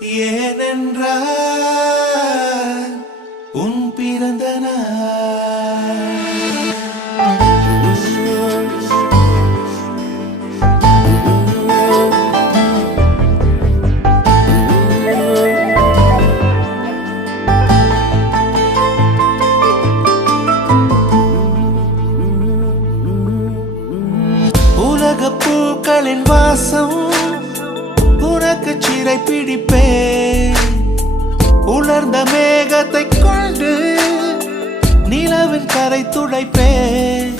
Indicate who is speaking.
Speaker 1: ஏனென்றால் உன் பிறந்த உலக பூக்களின் வாசம் உனக்கு சிறை உலர்ந்த மேகத்தை கொண்டு நிலவின் கரை துடைப்பேன்.